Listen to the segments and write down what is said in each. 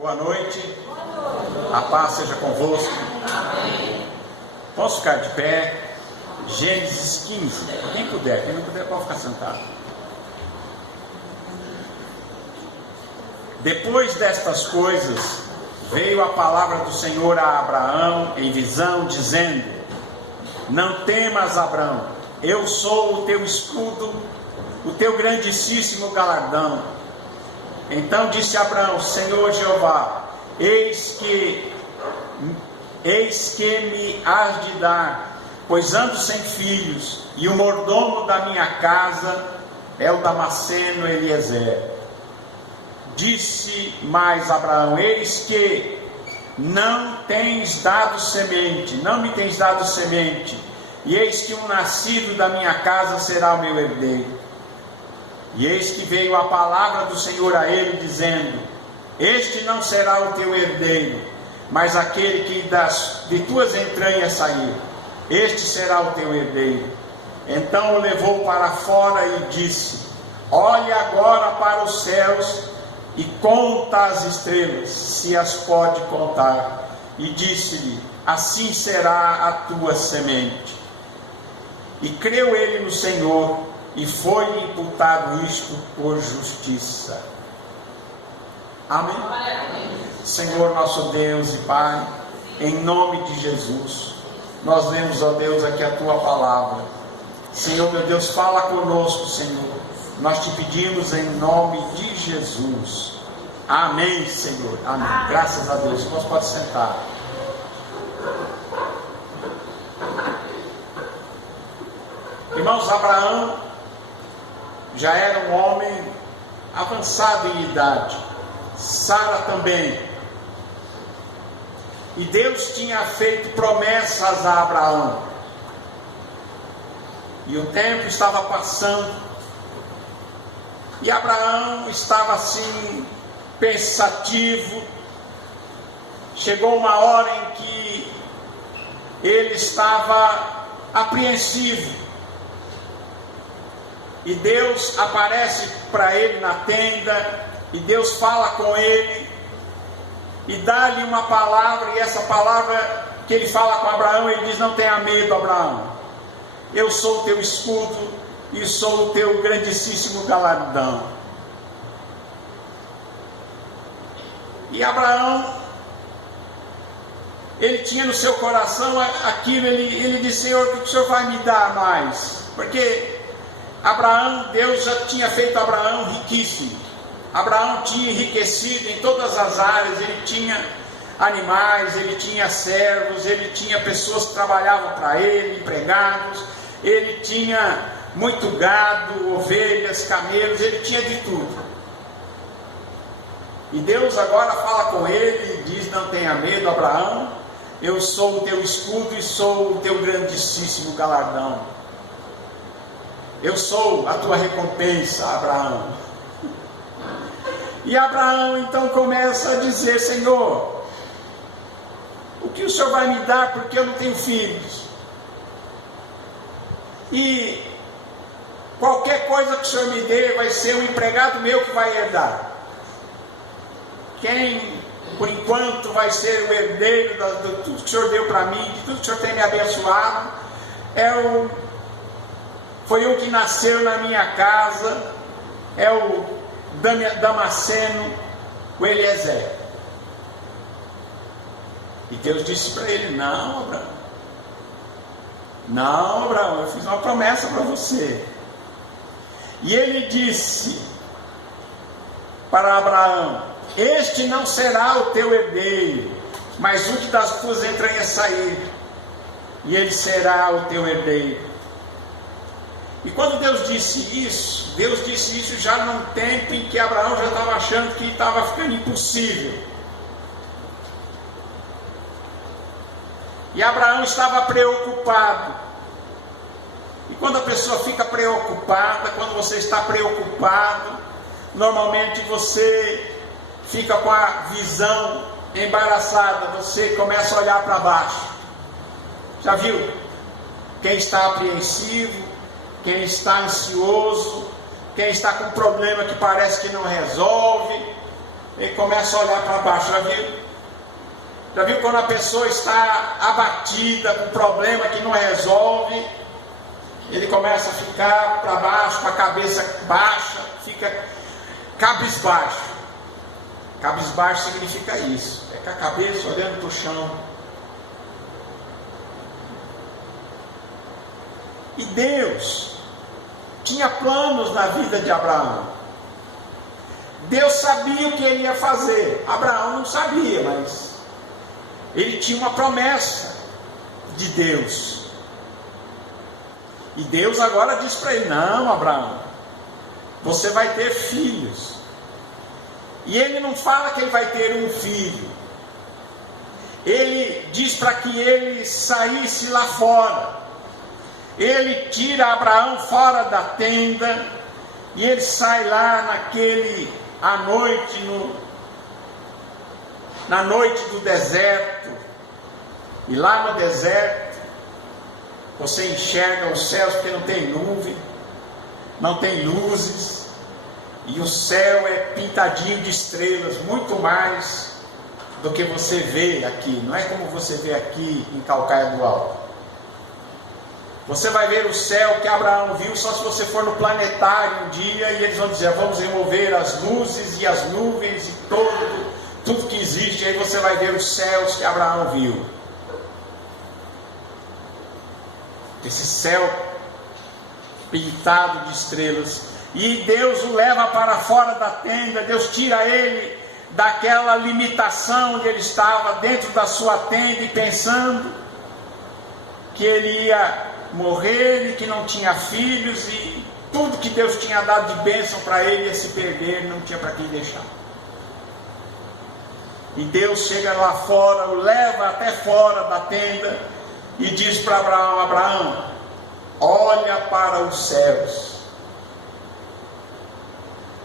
Boa noite. A paz seja convosco. Amém. Posso ficar de pé? Gênesis 15. Quem puder, quem não puder pode ficar sentado. Depois destas coisas, veio a palavra do Senhor a Abraão em visão, dizendo: Não temas, Abraão, eu sou o teu escudo, o teu grandíssimo galardão. Então disse Abraão: Senhor Jeová, eis que me hás de dar, pois ando sem filhos, e o mordomo da minha casa é o Damasceno Eliezer. Disse mais Abraão: eis que não tens dado semente, não me tens dado semente, e eis que um nascido da minha casa será o meu herdeiro. E eis que veio a palavra do Senhor a ele, dizendo: Este não será o teu herdeiro, mas aquele que de tuas entranhas sair, este será o teu herdeiro. Então o levou para fora e disse: Olhe agora para os céus e conta as estrelas, se as pode contar. E disse-lhe: Assim será a tua semente. E creu ele no Senhor, e foi imputado isto por justiça. Amém? Senhor nosso Deus e Pai, em nome de Jesus, nós lemos, ó Deus, aqui a Tua palavra. Senhor, meu Deus, fala conosco, Senhor. Nós te pedimos em nome de Jesus. Amém, Senhor. Amém. Graças a Deus. Nós pode sentar. Irmãos, Abraão já era um homem avançado em idade. Sara também. E Deus tinha feito promessas a Abraão. E o tempo estava passando. E Abraão estava assim, pensativo. Chegou uma hora em que ele estava apreensivo. E Deus aparece para ele na tenda, e Deus fala com ele, e dá-lhe uma palavra, e essa palavra que ele fala com Abraão, ele diz: Não tenha medo, Abraão, eu sou o teu escudo, e sou o teu grandíssimo galardão. E Abraão, ele tinha no seu coração aquilo, ele disse: Senhor, o que o Senhor vai me dar mais? Porque Abraão, Deus já tinha feito Abraão riquíssimo. Abraão tinha enriquecido em todas as áreas. Ele tinha animais, ele tinha servos, ele tinha pessoas que trabalhavam para ele, empregados. Ele tinha muito gado, ovelhas, camelos, ele tinha de tudo. E Deus agora fala com ele e diz: Não tenha medo, Abraão, eu sou o teu escudo e sou o teu grandíssimo galardão. Eu sou a tua recompensa, Abraão. E Abraão então começa a dizer: Senhor, o que o Senhor vai me dar, porque eu não tenho filhos? E qualquer coisa que o Senhor me dê vai ser um empregado meu que vai herdar. Quem, por enquanto, vai ser o herdeiro de tudo que o Senhor deu para mim, de tudo que o Senhor tem me abençoado, foi o que nasceu na minha casa, é o Damasceno, o Eliezer. E Deus disse para ele: Não, Abraão, eu fiz uma promessa para você. E ele disse para Abraão: Este não será o teu herdeiro, mas o que das tuas entranhas sair, e ele será o teu herdeiro. E quando Deus disse isso já num tempo em que Abraão já estava achando que estava ficando impossível. E Abraão estava preocupado. E quando a pessoa fica preocupada, quando você está preocupado, normalmente você fica com a visão embaraçada, você começa a olhar para baixo. Já viu? Quem está apreensivo, quem está ansioso, quem está com um problema que parece que não resolve, e começa a olhar para baixo. Já viu? Já viu quando a pessoa está abatida com um problema que não resolve? Ele começa a ficar para baixo, com a cabeça baixa, fica cabisbaixo. Cabisbaixo significa isso, é com a cabeça olhando para o chão. E Deus tinha planos na vida de Abraão. Deus sabia o que ele ia fazer. Abraão não sabia, mas ele tinha uma promessa de Deus. E Deus agora diz para ele: não, Abraão, você vai ter filhos. E ele não fala que ele vai ter um filho. Ele diz para que ele saísse lá fora. Ele tira Abraão fora da tenda e ele sai lá à noite, na noite do deserto. E lá no deserto você enxerga os céus porque não tem nuvem, não tem luzes, e o céu é pintadinho de estrelas, muito mais do que você vê aqui. Não é como você vê aqui em Calcaia do Alto. Você vai ver o céu que Abraão viu só se você for no planetário um dia, e eles vão dizer: vamos remover as luzes e as nuvens e tudo que existe. Aí você vai ver os céus que Abraão viu. Esse céu pintado de estrelas. E Deus o leva para fora da tenda. Deus tira ele daquela limitação onde ele estava dentro da sua tenda, e pensando que ele ia morrer e que não tinha filhos, e tudo que Deus tinha dado de bênção para ele ia se perder, não tinha para quem deixar. E Deus chega lá fora, o leva até fora da tenda e diz para Abraão: Abraão, olha para os céus,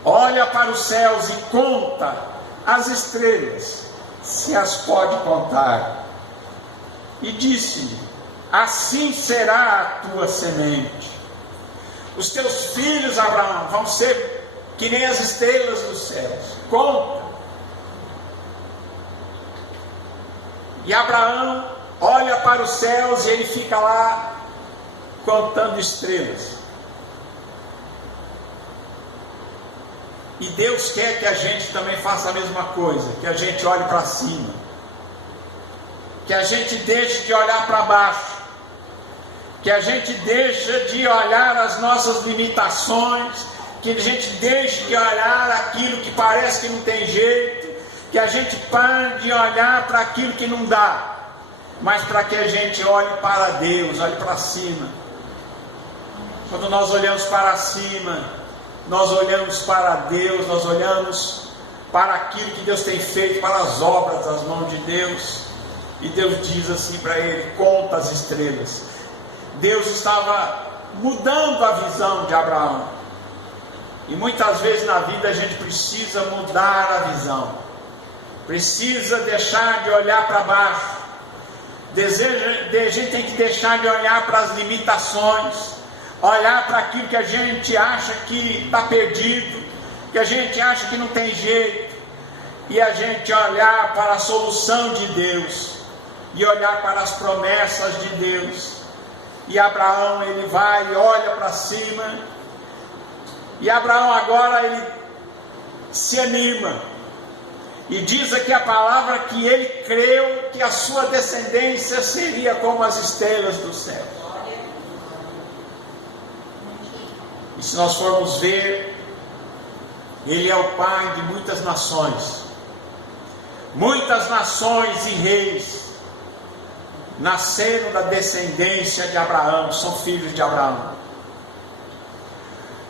olha para os céus e conta as estrelas, se as pode contar. E disse-lhe: assim será a tua semente. Os teus filhos, Abraão, vão ser que nem as estrelas dos céus. Conta. E Abraão olha para os céus e ele fica lá contando estrelas. E Deus quer que a gente também faça a mesma coisa, que a gente olhe para cima, que a gente deixe de olhar para baixo, que a gente deixe de olhar as nossas limitações, que a gente deixe de olhar aquilo que parece que não tem jeito, que a gente pare de olhar para aquilo que não dá, mas para que a gente olhe para Deus, olhe para cima. Quando nós olhamos para cima, nós olhamos para Deus, nós olhamos para aquilo que Deus tem feito, para as obras das mãos de Deus. E Deus diz assim para ele: conta as estrelas. Deus estava mudando a visão de Abraão. E muitas vezes na vida a gente precisa mudar a visão, precisa deixar de olhar para baixo, a gente tem que deixar de olhar para as limitações, olhar para aquilo que a gente acha que está perdido, que a gente acha que não tem jeito, e a gente olhar para a solução de Deus, e olhar para as promessas de Deus. E Abraão, ele vai e olha para cima, e Abraão agora ele se anima, e diz aqui a palavra que ele creu que a sua descendência seria como as estrelas do céu. E se nós formos ver, ele é o pai de muitas nações. Muitas nações e reis nasceram da descendência de Abraão, são filhos de Abraão.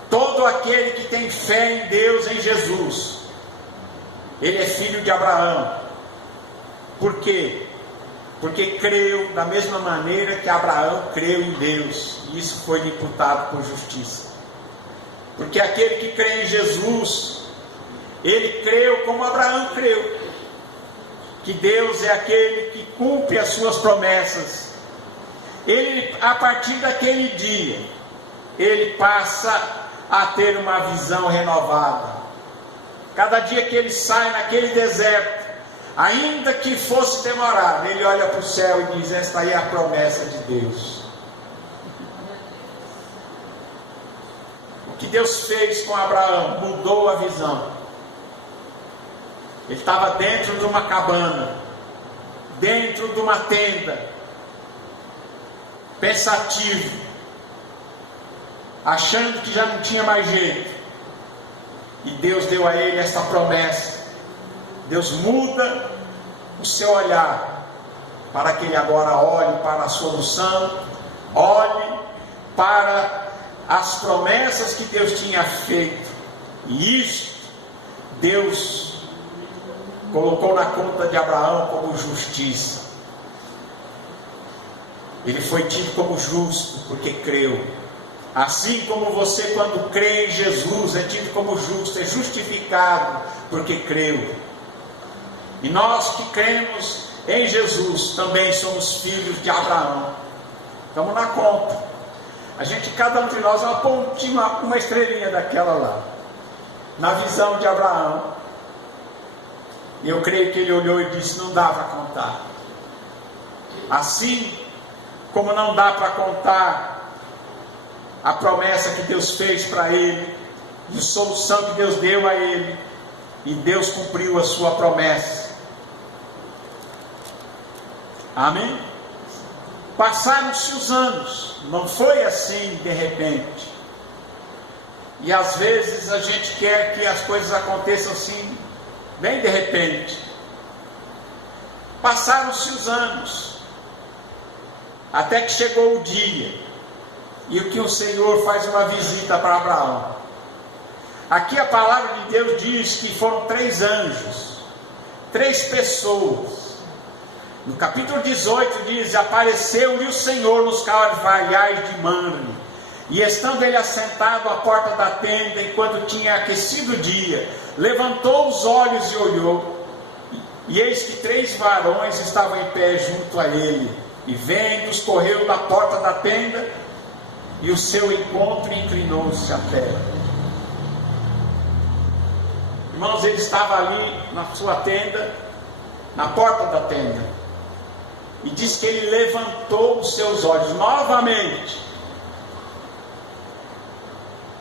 Todo aquele que tem fé em Deus, em Jesus, ele é filho de Abraão. Por quê? Porque creu da mesma maneira que Abraão creu em Deus, e isso foi lhe imputado por justiça. Porque aquele que crê em Jesus, ele creu como Abraão creu, que Deus é aquele que cumpre as suas promessas. Ele, a partir daquele dia, ele passa a ter uma visão renovada. cada dia que ele sai naquele deserto, ainda que fosse demorar, ele olha para o céu e diz: esta aí é a promessa de Deus. O que Deus fez com Abraão mudou a visão. Ele estava dentro de uma cabana, dentro de uma tenda, pensativo, achando que já não tinha mais jeito. E Deus deu a ele essa promessa. Deus muda o seu olhar, para que ele agora olhe para a solução, olhe para as promessas que Deus tinha feito. E isso Deus colocou na conta de Abraão como justiça. Ele foi tido como justo porque creu. Assim como você, quando crê em Jesus, é tido como justo, é justificado porque creu. E nós que cremos em Jesus também somos filhos de Abraão. Estamos na conta. A gente, cada um de nós, é uma pontinha, uma estrelinha daquela lá, na visão de Abraão. E eu creio que ele olhou e disse: não dá para contar. Assim como não dá para contar a promessa que Deus fez para ele, de solução que Deus deu a ele, e Deus cumpriu a sua promessa. Amém? Passaram-se os anos, não foi assim de repente. E às vezes a gente quer que as coisas aconteçam assim, bem de repente. Passaram-se os anos, até que chegou o dia, e o que o Senhor faz uma visita para Abraão. Aqui a palavra de Deus diz que foram 3 anjos, 3 pessoas. No capítulo 18 diz: apareceu-lhe o Senhor nos carvalhais de Mamre, e estando ele assentado à porta da tenda, enquanto tinha aquecido o dia, levantou os olhos e olhou, e eis que 3 varões estavam em pé junto a ele, e vendo-os, correu da porta da tenda, e o seu encontro, inclinou-se a terra. Irmãos, ele estava ali na sua tenda, na porta da tenda, e diz que ele levantou os seus olhos novamente.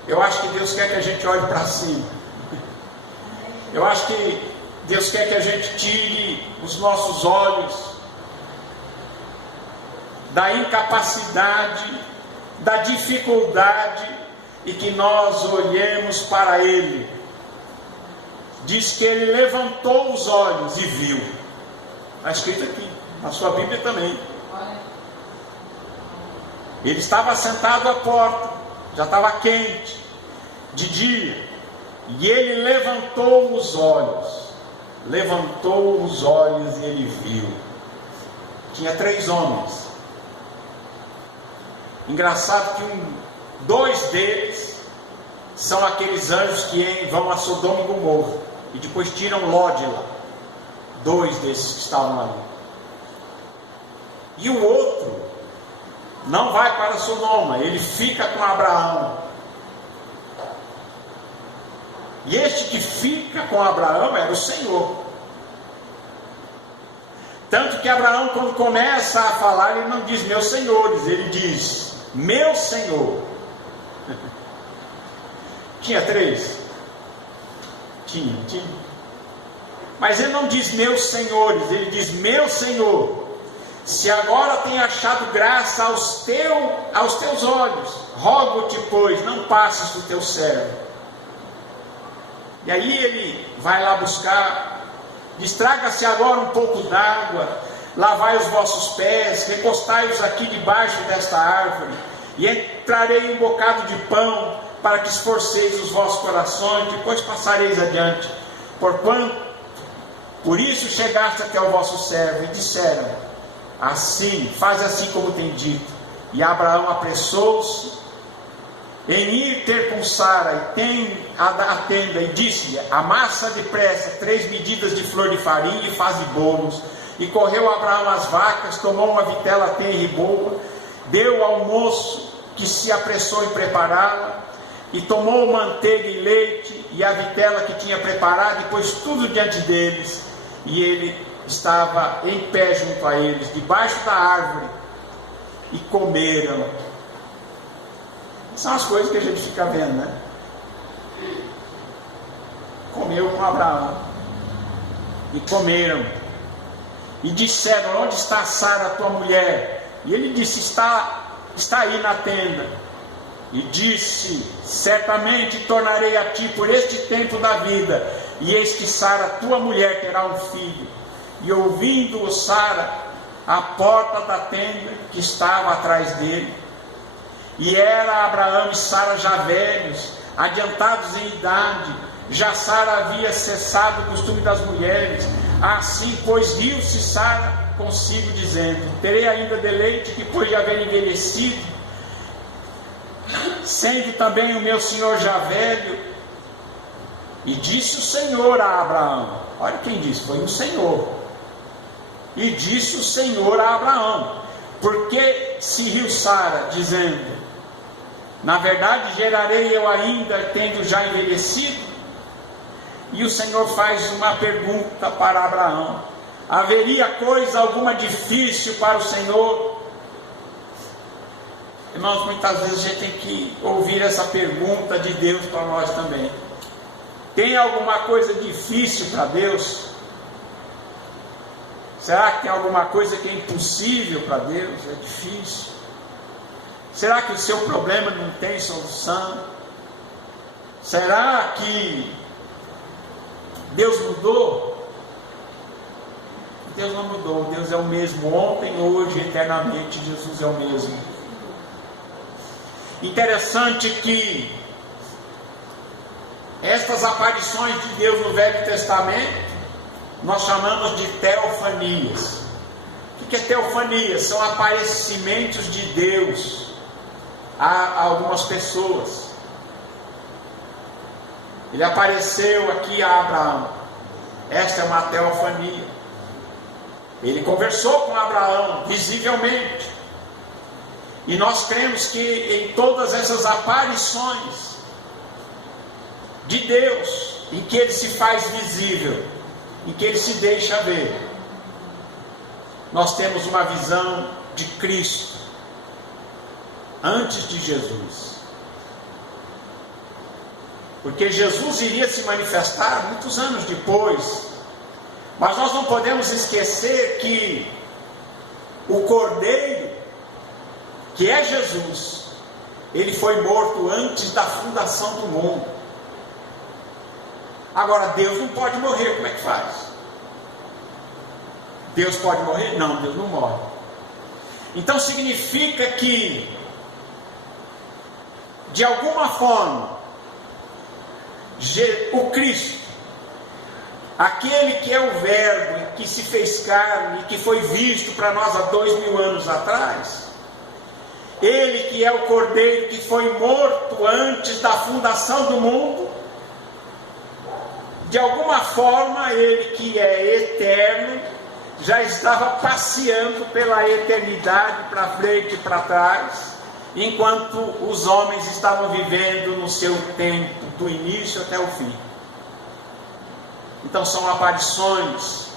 Eu acho que Deus quer que a gente olhe para cima. Eu acho que Deus quer que a gente tire os nossos olhos da incapacidade, da dificuldade, e que nós olhemos para Ele. Diz que ele levantou os olhos e viu. Está escrito aqui, na sua Bíblia também. Ele estava sentado à porta, já estava quente, de dia, e ele levantou os olhos. Levantou os olhos e ele viu. Tinha 3 homens. Engraçado que 2 deles são aqueles anjos que vão a Sodoma e Gomorra e depois tiram Ló de lá. 2 desses que estavam ali. E o outro não vai para Sodoma, ele fica com Abraão. E este que fica com Abraão era o Senhor. Tanto que Abraão, quando começa a falar, ele não diz meus senhores, ele diz meu Senhor. Tinha 3? Tinha. Mas ele não diz meus senhores, ele diz meu Senhor. Se agora tem achado graça aos teus olhos, rogo-te, pois, não passes do teu servo. E aí ele vai lá buscar, diz: traga-se agora um pouco d'água, lavai os vossos pés, recostai-os aqui debaixo desta árvore, e entrarei um bocado de pão, para que esforceis os vossos corações, depois passareis adiante. Por isso chegaste até o vosso servo, e disseram assim, faz assim como tem dito. E Abraão apressou-se em ir ter com Sara, e tem a tenda, e disse-lhe: amassa depressa 3 medidas de flor de farinha e faze bolos. E correu Abraão às vacas, tomou uma vitela tenra e boa, deu ao moço que se apressou em prepará-la, e tomou manteiga e leite e a vitela que tinha preparado e pôs tudo diante deles, e ele estava em pé junto a eles, debaixo da árvore, e comeram. São as coisas que a gente fica vendo, né? Comeu com Abraão, e comeram, e disseram: onde está Sara, tua mulher? E ele disse: está aí na tenda. E disse: certamente tornarei a ti por este tempo da vida, e eis que Sara, tua mulher, terá um filho. E ouvindo-o Sara, à porta da tenda que estava atrás dele, e era Abraão e Sara já velhos, adiantados em idade, já Sara havia cessado o costume das mulheres. Assim, pois, riu-se Sara consigo, dizendo: terei ainda deleite depois de haver envelhecido, sendo também o meu senhor já velho. E disse o Senhor a Abraão, olha quem disse, foi o Senhor. E disse o Senhor a Abraão: porque se riu Sara, dizendo: na verdade gerarei eu ainda, tendo já envelhecido? E o Senhor faz uma pergunta para Abraão: haveria coisa alguma difícil para o Senhor? Irmãos, muitas vezes a gente tem que ouvir essa pergunta de Deus para nós também. Tem alguma coisa difícil para Deus? Será que tem alguma coisa que é impossível para Deus? É difícil? Será que o seu problema não tem solução? Será que Deus mudou? Deus não mudou. Deus é o mesmo ontem, hoje, eternamente. Jesus é o mesmo. Interessante que estas aparições de Deus no Velho Testamento nós chamamos de teofanias. O que é teofania? São aparecimentos de Deus a algumas pessoas. Ele apareceu aqui a Abraão. Esta é uma teofania. Ele conversou com Abraão visivelmente. E nós cremos que em todas essas aparições de Deus, em que ele se faz visível, em que ele se deixa ver, nós temos uma visão de Cristo antes de Jesus. Porque Jesus iria se manifestar muitos anos depois. Mas nós não podemos esquecer que o Cordeiro, que é Jesus, ele foi morto antes da fundação do mundo. Agora, Deus não pode morrer, como é que faz? Deus pode morrer? Não, Deus não morre. Então significa que, de alguma forma, o Cristo, aquele que é o Verbo, que se fez carne, que foi visto para nós há 2000 anos atrás, ele que é o Cordeiro que foi morto antes da fundação do mundo, de alguma forma ele que é eterno, já estava passeando pela eternidade, para frente e para trás, enquanto os homens estavam vivendo no seu tempo, do início até o fim. Então são aparições,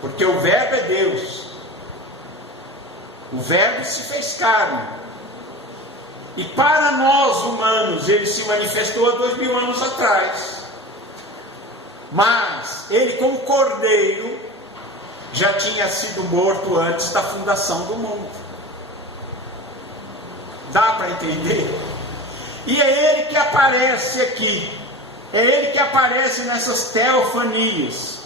porque o Verbo é Deus, o Verbo se fez carne, e para nós humanos ele se manifestou há 2000 anos atrás, mas ele como Cordeiro já tinha sido morto antes da fundação do mundo. Dá para entender? E é ele que aparece aqui, é ele que aparece nessas teofanias.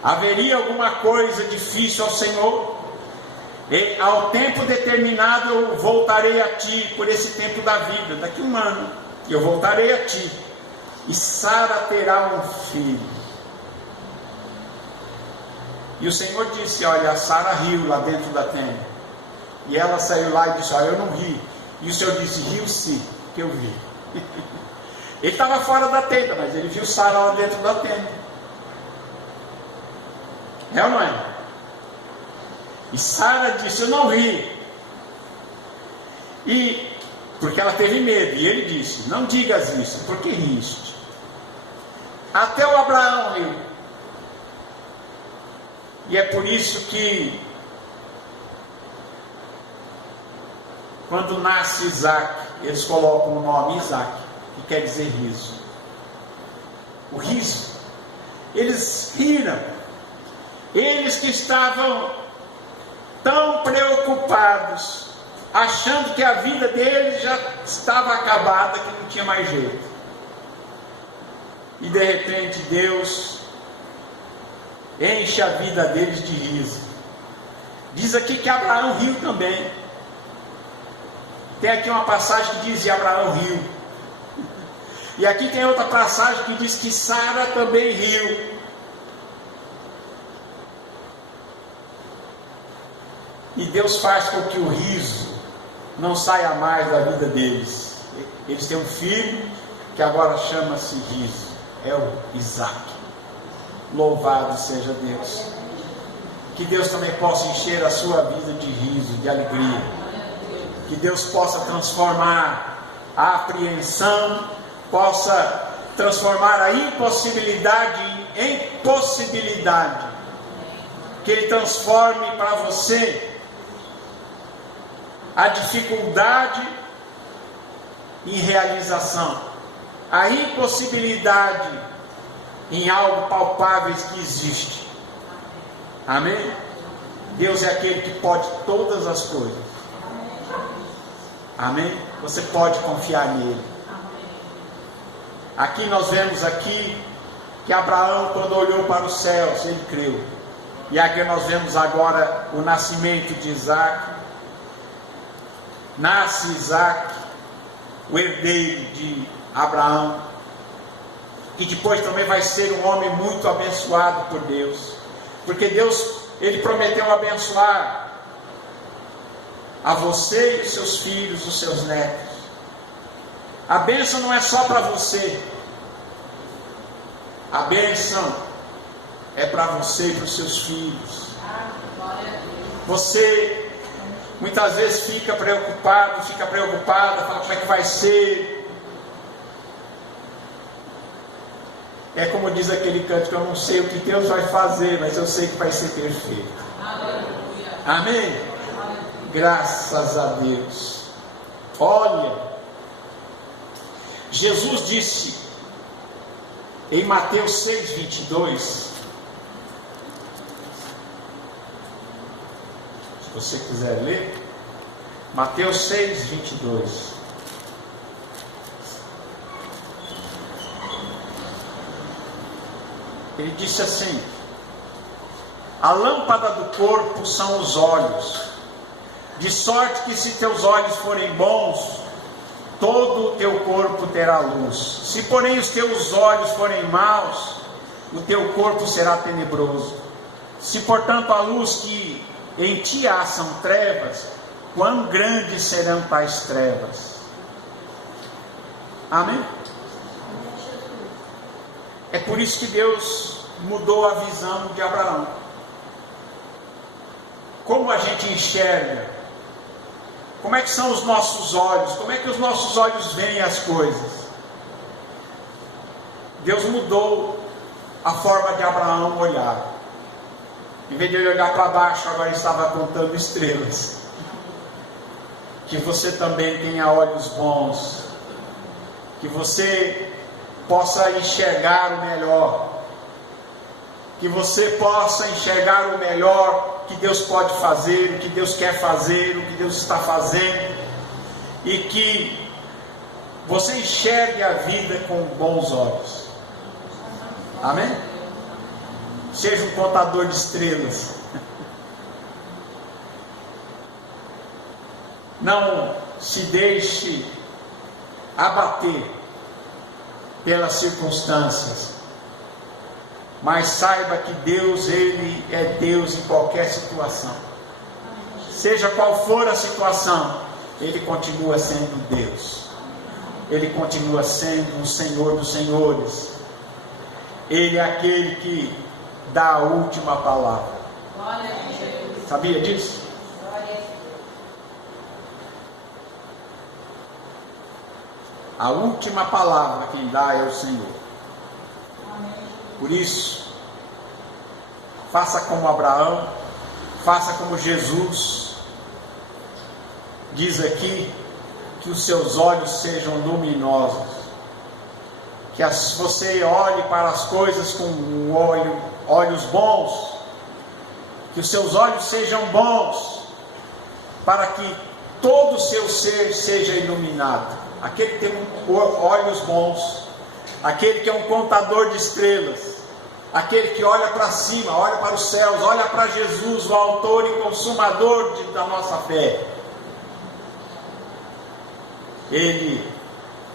Haveria alguma coisa difícil ao Senhor? E ao tempo determinado eu voltarei a ti, por esse tempo da vida, daqui a um ano, eu voltarei a ti, e Sara terá um filho. E o Senhor disse: olha, a Sara riu lá dentro da tenda. E ela saiu lá e disse: olha, eu não ri. E o Senhor disse: riu-se, que eu vi. Ele estava fora da tenda, mas ele viu Sara lá dentro da tenda. É ou não é? E Sara disse: eu não ri. E porque ela teve medo, e ele disse: não digas isso, porque riste. Até o Abraão riu. E é por isso que quando nasce Isaac, eles colocam o nome Isaac, que quer dizer riso. O riso. Eles riram. Eles que estavam tão preocupados, achando que a vida deles já estava acabada, que não tinha mais jeito. E de repente Deus enche a vida deles de riso. Diz aqui que Abraão riu também. Tem aqui uma passagem que diz que Abraão riu. E aqui tem outra passagem que diz que Sara também riu. E Deus faz com que o riso não saia mais da vida deles. Eles têm um filho que agora chama-se riso. É o Isaac. Louvado seja Deus. Que Deus também possa encher a sua vida de riso, de alegria. Que Deus possa transformar a apreensão, possa transformar a impossibilidade em possibilidade. Que Ele transforme para você a dificuldade em realização, a impossibilidade em algo palpável que existe. Amém? Deus é aquele que pode todas as coisas. Amém? Você pode confiar nele. Aqui nós vemos aqui que Abraão, quando olhou para os céus, ele creu. E aqui nós vemos agora o nascimento de Isaac. Nasce Isaac, o herdeiro de Abraão, que depois também vai ser um homem muito abençoado por Deus, porque Deus, Ele prometeu abençoar a você e os seus filhos, os seus netos. A bênção não é só para você, a bênção é para você e para os seus filhos. Você muitas vezes fica preocupada, fala como é que vai ser. É como diz aquele canto que eu não sei o que Deus vai fazer, mas eu sei que vai ser perfeito. Aleluia. Amém? Graças a Deus. Olha, Jesus disse em Mateus 6:22, se você quiser ler, Mateus 6:22. Ele disse assim: a lâmpada do corpo são os olhos, de sorte que se teus olhos forem bons, todo o teu corpo terá luz. Se porém os teus olhos forem maus, o teu corpo será tenebroso. Se portanto a luz que em ti há são trevas, quão grandes serão tais trevas? Amém? É por isso que Deus mudou a visão de Abraão. Como a gente enxerga? Como é que são os nossos olhos? Como é que os nossos olhos veem as coisas? Deus mudou a forma de Abraão olhar. Em vez de ele olhar para baixo, agora ele estava contando estrelas. Que você também tenha olhos bons. Que você possa enxergar o melhor. Que você possa enxergar o melhor que Deus pode fazer, o que Deus quer fazer, o que Deus está fazendo. E que você enxergue a vida com bons olhos. Amém? Seja um contador de estrelas. Não se deixe abater pelas circunstâncias, mas saiba que Deus, Ele é Deus em qualquer situação. Seja qual for a situação, Ele continua sendo Deus. Ele continua sendo o Senhor dos senhores. Ele é aquele que dá a última palavra. Sabia disso? A última palavra quem dá é o Senhor. Por isso, faça como Abraão, faça como Jesus. Diz aqui que os seus olhos sejam luminosos, que você olhe para as coisas com olhos bons, que os seus olhos sejam bons, para que todo o seu ser seja iluminado. Aquele que tem olhos bons, aquele que é um contador de estrelas, aquele que olha para cima, olha para os céus, olha para Jesus, o autor e consumador da nossa fé. Ele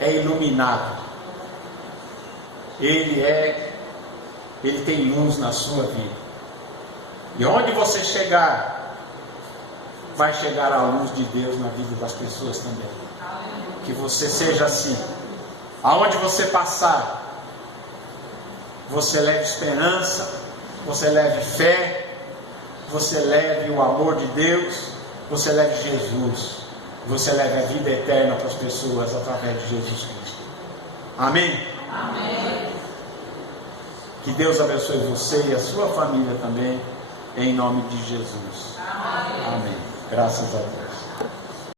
é iluminado. Ele tem luz na sua vida. E onde você chegar, vai chegar a luz de Deus na vida das pessoas também. Que você seja assim. Aonde você passar, você leve esperança, você leve fé, você leve o amor de Deus, você leve Jesus, você leve a vida eterna para as pessoas através de Jesus Cristo. Amém? Amém. Que Deus abençoe você e a sua família também, em nome de Jesus. Amém. Amém. Graças a Deus.